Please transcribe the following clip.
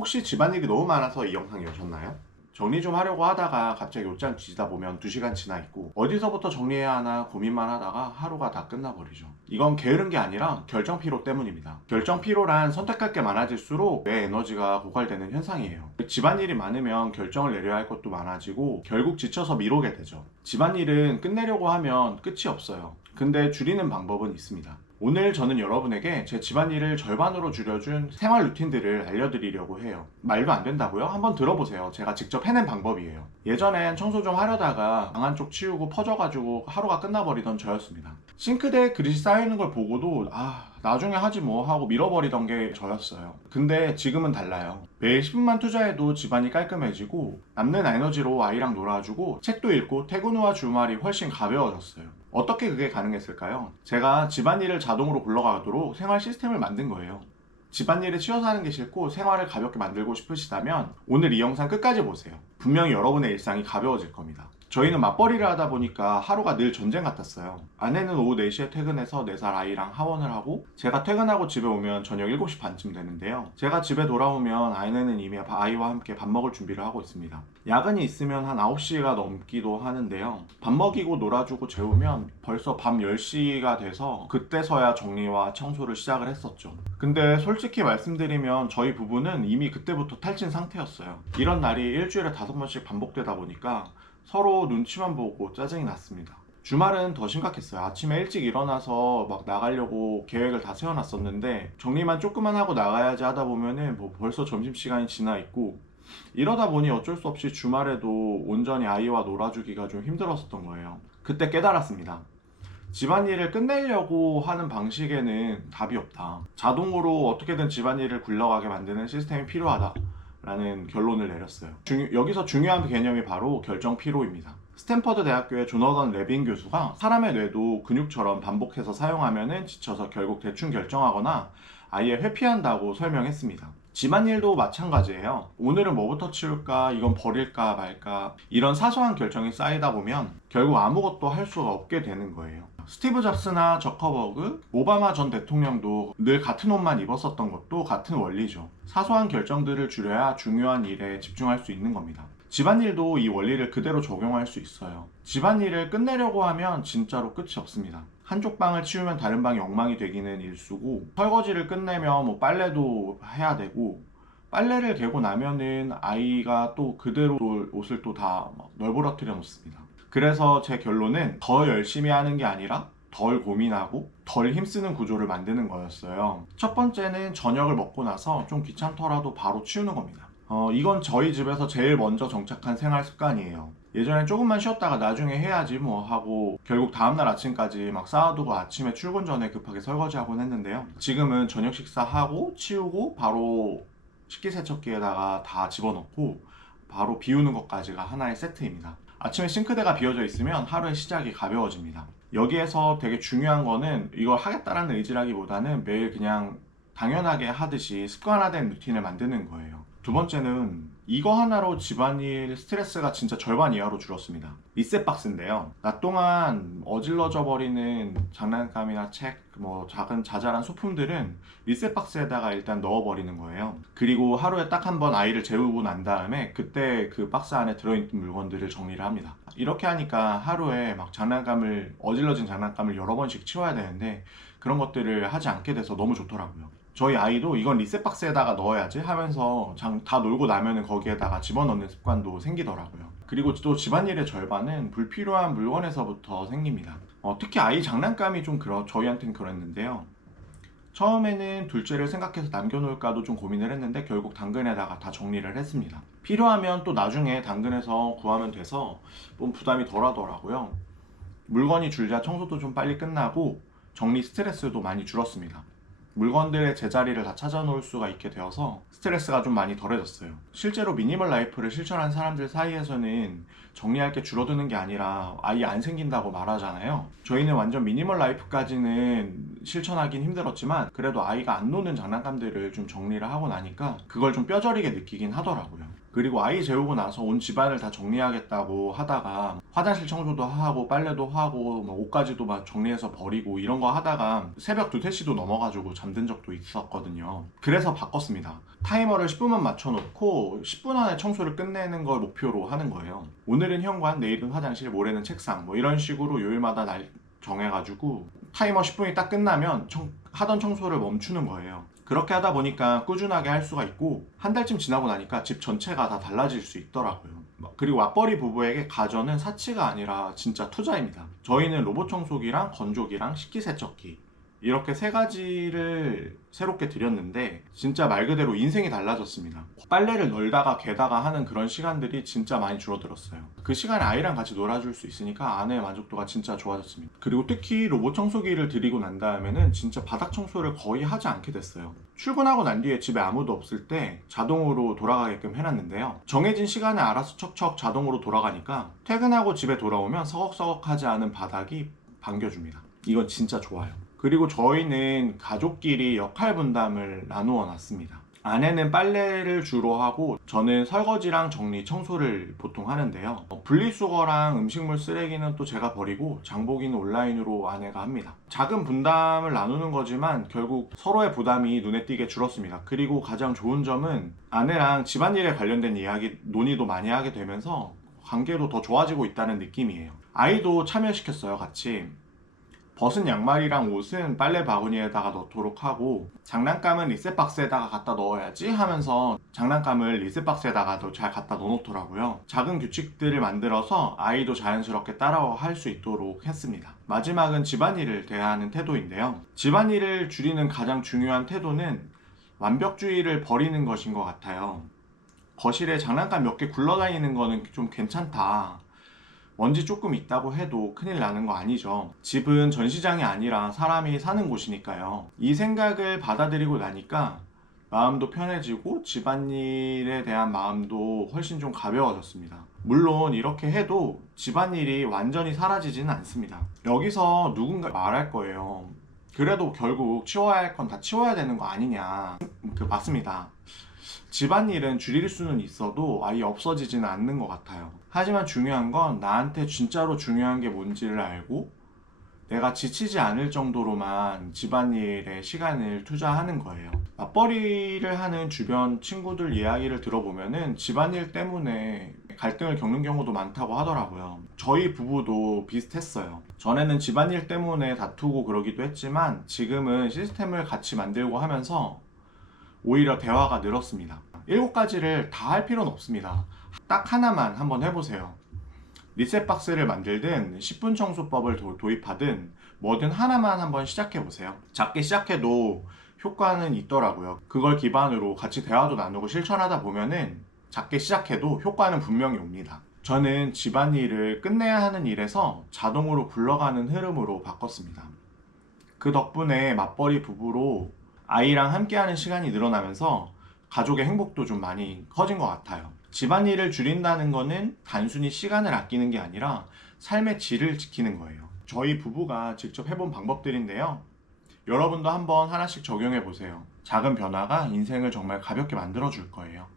혹시 집안일이 너무 많아서 이 영상이 오셨나요? 정리 좀 하려고 하다가 갑자기 옷장 뒤지다 보면 2시간 지나 있고 어디서부터 정리해야 하나 고민만 하다가 하루가 다 끝나버리죠. 이건 게으른 게 아니라 결정 피로 때문입니다. 결정 피로란 선택할 게 많아질수록 내 에너지가 고갈되는 현상이에요. 집안일이 많으면 결정을 내려야 할 것도 많아지고 결국 지쳐서 미루게 되죠. 집안일은 끝내려고 하면 끝이 없어요. 근데 줄이는 방법은 있습니다. 오늘 저는 여러분에게 제 집안일을 절반으로 줄여준 생활 루틴들을 알려드리려고 해요. 말도 안 된다고요? 한번 들어보세요. 제가 직접 해낸 방법이에요. 예전엔 청소 좀 하려다가 방 한쪽 치우고 퍼져가지고 하루가 끝나버리던 저였습니다. 싱크대에 그릇이 쌓여있는 걸 보고도 나중에 하지 뭐 하고 밀어버리던 게 저였어요. 근데 지금은 달라요. 매일 10분만 투자해도 집안이 깔끔해지고 남는 에너지로 아이랑 놀아주고 책도 읽고 퇴근 후와 주말이 훨씬 가벼워졌어요. 어떻게 그게 가능했을까요? 제가 집안일을 자동으로 굴러가도록 생활 시스템을 만든 거예요. 집안일에 치여서 하는 게 싫고 생활을 가볍게 만들고 싶으시다면 오늘 이 영상 끝까지 보세요. 분명히 여러분의 일상이 가벼워질 겁니다. 저희는 맞벌이를 하다 보니까 하루가 늘 전쟁 같았어요. 아내는 오후 4시에 퇴근해서 4살 아이랑 하원을 하고 제가 퇴근하고 집에 오면 저녁 7시 반쯤 되는데요. 제가 집에 돌아오면 아내는 이미 아이와 함께 밥 먹을 준비를 하고 있습니다. 야근이 있으면 한 9시가 넘기도 하는데요. 밥 먹이고 놀아주고 재우면 벌써 밤 10시가 돼서 그때서야 정리와 청소를 시작을 했었죠. 근데 솔직히 말씀드리면 저희 부부는 이미 그때부터 탈진 상태였어요. 이런 날이 일주일에 5번씩 반복되다 보니까 서로 눈치만 보고 짜증이 났습니다. 주말은 더 심각했어요. 아침에 일찍 일어나서 막 나가려고 계획을 다 세워놨었는데 정리만 조금만 하고 나가야지 하다 보면은 벌써 점심시간이 지나 있고 이러다 보니 어쩔 수 없이 주말에도 온전히 아이와 놀아주기가 좀 힘들었었던 거예요. 그때 깨달았습니다. 집안일을 끝내려고 하는 방식에는 답이 없다. 자동으로 어떻게든 집안일을 굴러가게 만드는 시스템이 필요하다 라는 결론을 내렸어요. 여기서 중요한 개념이 바로 결정 피로입니다. 스탠퍼드 대학교의 조너던 레빈 교수가 사람의 뇌도 근육처럼 반복해서 사용하면 지쳐서 결국 대충 결정하거나 아예 회피한다고 설명했습니다. 집안일도 마찬가지예요. 오늘은 뭐부터 치울까, 이건 버릴까 말까 이런 사소한 결정이 쌓이다 보면 결국 아무것도 할 수가 없게 되는 거예요. 스티브 잡스나 저커버그, 오바마 전 대통령도 늘 같은 옷만 입었었던 것도 같은 원리죠. 사소한 결정들을 줄여야 중요한 일에 집중할 수 있는 겁니다. 집안일도 이 원리를 그대로 적용할 수 있어요. 집안일을 끝내려고 하면 진짜로 끝이 없습니다. 한쪽 방을 치우면 다른 방이 엉망이 되기는 일쑤고 설거지를 끝내면 빨래도 해야 되고 빨래를 개고 나면은 아이가 또 그대로 옷을 또 다 널브러뜨려 놓습니다. 그래서 제 결론은 더 열심히 하는 게 아니라 덜 고민하고 덜 힘쓰는 구조를 만드는 거였어요. 첫 번째는 저녁을 먹고 나서 좀 귀찮더라도 바로 치우는 겁니다. 이건 저희 집에서 제일 먼저 정착한 생활 습관이에요. 예전엔 조금만 쉬었다가 나중에 해야지 뭐 하고 결국 다음날 아침까지 막 쌓아두고 아침에 출근 전에 급하게 설거지하곤 했는데요. 지금은 저녁 식사하고 치우고 바로 식기세척기에다가 다 집어넣고 바로 비우는 것까지가 하나의 세트입니다. 아침에 싱크대가 비어져 있으면 하루의 시작이 가벼워집니다. 여기에서 되게 중요한 거는 이걸 하겠다라는 의지라기보다는 매일 그냥 당연하게 하듯이 습관화된 루틴을 만드는 거예요. 두 번째는 이거 하나로 집안일 스트레스가 진짜 절반 이하로 줄었습니다. 리셋 박스인데요. 낮 동안 어질러져 버리는 장난감이나 책, 작은 자잘한 소품들은 리셋 박스에다가 일단 넣어버리는 거예요. 그리고 하루에 딱 한 번 아이를 재우고 난 다음에 그때 그 박스 안에 들어있는 물건들을 정리를 합니다. 이렇게 하니까 하루에 어질러진 장난감을 여러 번씩 치워야 되는데 그런 것들을 하지 않게 돼서 너무 좋더라고요. 저희 아이도 이건 리셋박스에다가 넣어야지 하면서 다 놀고 나면은 거기에다가 집어넣는 습관도 생기더라고요. 그리고 또 집안일의 절반은 불필요한 물건에서부터 생깁니다. 특히 아이 장난감이 좀 저희한테는 그랬는데요. 처음에는 둘째를 생각해서 남겨놓을까도 좀 고민을 했는데 결국 당근에다가 다 정리를 했습니다. 필요하면 또 나중에 당근에서 구하면 돼서 좀 부담이 덜 하더라고요. 물건이 줄자 청소도 좀 빨리 끝나고 정리 스트레스도 많이 줄었습니다. 물건들의 제자리를 다 찾아 놓을 수가 있게 되어서 스트레스가 좀 많이 덜해졌어요. 실제로 미니멀 라이프를 실천한 사람들 사이에서는 정리할 게 줄어드는 게 아니라 아예 안 생긴다고 말하잖아요. 저희는 완전 미니멀 라이프까지는 실천하긴 힘들었지만 그래도 아이가 안 노는 장난감들을 좀 정리를 하고 나니까 그걸 좀 뼈저리게 느끼긴 하더라고요. 그리고 아이 재우고 나서 온 집안을 다 정리하겠다고 하다가 화장실 청소도 하고 빨래도 하고 뭐 옷까지도 막 정리해서 버리고 이런 거 하다가 새벽 2, 3시도 넘어가지고 잠든 적도 있었거든요. 그래서 바꿨습니다. 타이머를 10분만 맞춰놓고 10분 안에 청소를 끝내는 걸 목표로 하는 거예요. 오늘은 현관, 내일은 화장실, 모레는 책상 뭐 이런 식으로 요일마다 날 정해가지고 타이머 10분이 딱 끝나면 하던 청소를 멈추는 거예요. 그렇게 하다 보니까 꾸준하게 할 수가 있고 한 달쯤 지나고 나니까 집 전체가 다 달라질 수 있더라고요. 그리고 맞벌이 부부에게 가전은 사치가 아니라 진짜 투자입니다. 저희는 로봇 청소기랑 건조기랑 식기세척기 이렇게 3가지를 새롭게 들였는데 진짜 말 그대로 인생이 달라졌습니다. 빨래를 널다가 개다가 하는 그런 시간들이 진짜 많이 줄어들었어요. 그 시간에 아이랑 같이 놀아줄 수 있으니까 아내의 만족도가 진짜 좋아졌습니다. 그리고 특히 로봇 청소기를 들이고 난 다음에는 진짜 바닥 청소를 거의 하지 않게 됐어요. 출근하고 난 뒤에 집에 아무도 없을 때 자동으로 돌아가게끔 해놨는데요. 정해진 시간에 알아서 척척 자동으로 돌아가니까 퇴근하고 집에 돌아오면 서걱서걱하지 않은 바닥이 반겨줍니다. 이건 진짜 좋아요. 그리고 저희는 가족끼리 역할 분담을 나누어 놨습니다. 아내는 빨래를 주로 하고 저는 설거지랑 정리, 청소를 보통 하는데요. 분리수거랑 음식물 쓰레기는 또 제가 버리고 장보기는 온라인으로 아내가 합니다. 작은 분담을 나누는 거지만 결국 서로의 부담이 눈에 띄게 줄었습니다. 그리고 가장 좋은 점은 아내랑 집안일에 관련된 이야기, 논의도 많이 하게 되면서 관계도 더 좋아지고 있다는 느낌이에요. 아이도 참여시켰어요, 같이. 벗은 양말이랑 옷은 빨래 바구니에다가 넣도록 하고 장난감은 리셋박스에다가 갖다 넣어야지 하면서 장난감을 리셋박스에다가도 잘 갖다 넣어놓더라고요. 작은 규칙들을 만들어서 아이도 자연스럽게 따라 할 수 있도록 했습니다. 마지막은 집안일을 대하는 태도인데요. 집안일을 줄이는 가장 중요한 태도는 완벽주의를 버리는 것인 것 같아요. 거실에 장난감 몇 개 굴러다니는 거는 좀 괜찮다. 먼지 조금 있다고 해도 큰일 나는 거 아니죠. 집은 전시장이 아니라 사람이 사는 곳이니까요. 이 생각을 받아들이고 나니까 마음도 편해지고 집안일에 대한 마음도 훨씬 좀 가벼워졌습니다. 물론 이렇게 해도 집안일이 완전히 사라지지는 않습니다. 여기서 누군가 말할 거예요. 그래도 결국 치워야 할 건 다 치워야 되는 거 아니냐. 맞습니다. 집안일은 줄일 수는 있어도 아예 없어지지는 않는 것 같아요. 하지만 중요한 건 나한테 진짜로 중요한 게 뭔지를 알고 내가 지치지 않을 정도로만 집안일에 시간을 투자하는 거예요. 맞벌이를 하는 주변 친구들 이야기를 들어보면은 집안일 때문에 갈등을 겪는 경우도 많다고 하더라고요. 저희 부부도 비슷했어요. 전에는 집안일 때문에 다투고 그러기도 했지만 지금은 시스템을 같이 만들고 하면서 오히려 대화가 늘었습니다. 7가지를 다 할 필요는 없습니다. 딱 하나만 한번 해보세요. 리셋박스를 만들든 10분 청소법을 도입하든 뭐든 하나만 한번 시작해보세요. 작게 시작해도 효과는 있더라고요. 그걸 기반으로 같이 대화도 나누고 실천하다 보면은 작게 시작해도 효과는 분명히 옵니다. 저는 집안일을 끝내야 하는 일에서 자동으로 굴러가는 흐름으로 바꿨습니다. 그 덕분에 맞벌이 부부로 아이랑 함께하는 시간이 늘어나면서 가족의 행복도 좀 많이 커진 것 같아요. 집안일을 줄인다는 거는 단순히 시간을 아끼는 게 아니라 삶의 질을 지키는 거예요. 저희 부부가 직접 해본 방법들인데요. 여러분도 한번 하나씩 적용해 보세요. 작은 변화가 인생을 정말 가볍게 만들어 줄 거예요.